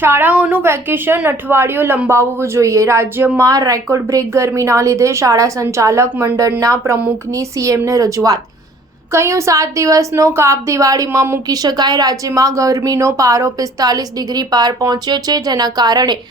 શાળાઓનું vacation અઠવાડિયું લંબાવવું જોઈએ। રાજ્યમાં રેકોર્ડ બ્રેક ગરમીના લીધે શાળા સંચાલક મંડળના પ્રમુખની સીએમને રજૂઆત। કહ્યું 7 દિવસનો કાપ દિવાળીમાં મૂકી શકાય। રાજ્યમાં ગરમીનો પારો 45 ડિગ્રી પાર પહોંચ્યો છે, જેના કારણે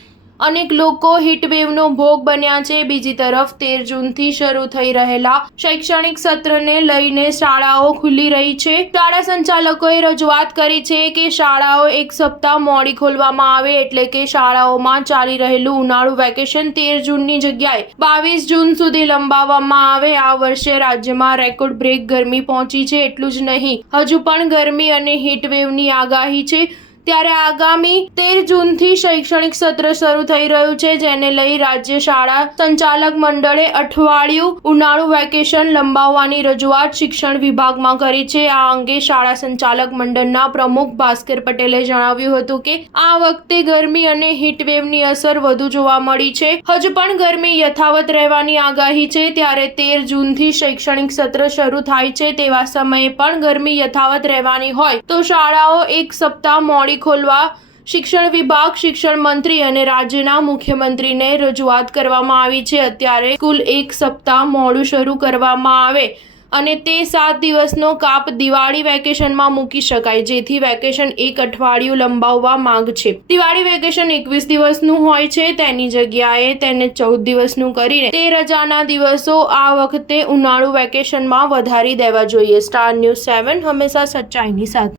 અનેક લોકો હીટવેવનો ભોગ બન્યા છે। બીજી તરફ 13 જૂનથી શરૂ થઈ રહેલા શૈક્ષણિક સત્રને લઈને શાળાઓ ખુલ્લી રહી છે। શાળા સંચાલકોએ રજૂઆત કરી છે કે શાળાઓ એક સપ્તાહ મોડી ખોલવામાં આવે, એટલે કે શાળાઓમાં ચાલી રહેલું ઉનાળુ વેકેશન 13 જૂનની જગ્યાએ 22 જૂન સુધી લંબાવવામાં આવે। આ વર્ષે રાજ્યમાં રેકોર્ડ બ્રેક ગરમી પહોંચી છે। એટલું જ નહીં, હજુ પણ ગરમી અને હીટવેવની આગાહી છે। ત્યારે આગામી 13 જૂનથી શૈક્ષણિક સત્ર શરૂ થઈ રહ્યું છે, જેને લઈ રાજ્ય શાળા સંચાલક મંડળે અઠવાડિયું ઉનાળુ વેકેશન લંબાવવાની રજૂઆત શિક્ષણ વિભાગમાં કરી છે। આ અંગે શાળા સંચાલક મંડળના પ્રમુખ ભાસ્કર પટેલે જણાવ્યું હતું કે આ વખતે ગરમી અને હીટવેવની અસર વધુ જોવા મળી છે। હજુ પણ ગરમી યથાવત રહેવાની આગાહી છે। ત્યારે 13 જૂનથી શૈક્ષણિક સત્ર શરૂ થાય છે, તેવા સમયે પણ ગરમી યથાવત રહેવાની હોય તો શાળાઓ એક સપ્તાહ મોડી ખોલવા શિક્ષણ વિભાગ, શિક્ષણ મંત્રી અને રાજ્યના મુખ્યમંત્રીને રજૂઆત કરવામાં આવી છે। અત્યારે સ્કૂલ એક સપ્તાહ મોડું શરૂ કરવામાં આવે અને તે 7 દિવસનો કાપ દિવાળી વેકેશનમાં મૂકી શકાય, જેથી વેકેશન એક અઠવાડિયું લંબાવવા માંગ છે। દિવાળી વેકેશન 21 દિવસનું હોય છે, તેની જગ્યાએ તેને 14 દિવસનું કરીને તે રજાના દિવસો આ વખતે ઉનાળુ વેકેશનમાં વધારી દેવા જોઈએ। સ્ટાર ન્યૂઝ 7 હંમેશા સચ્ચાઈની સાથે।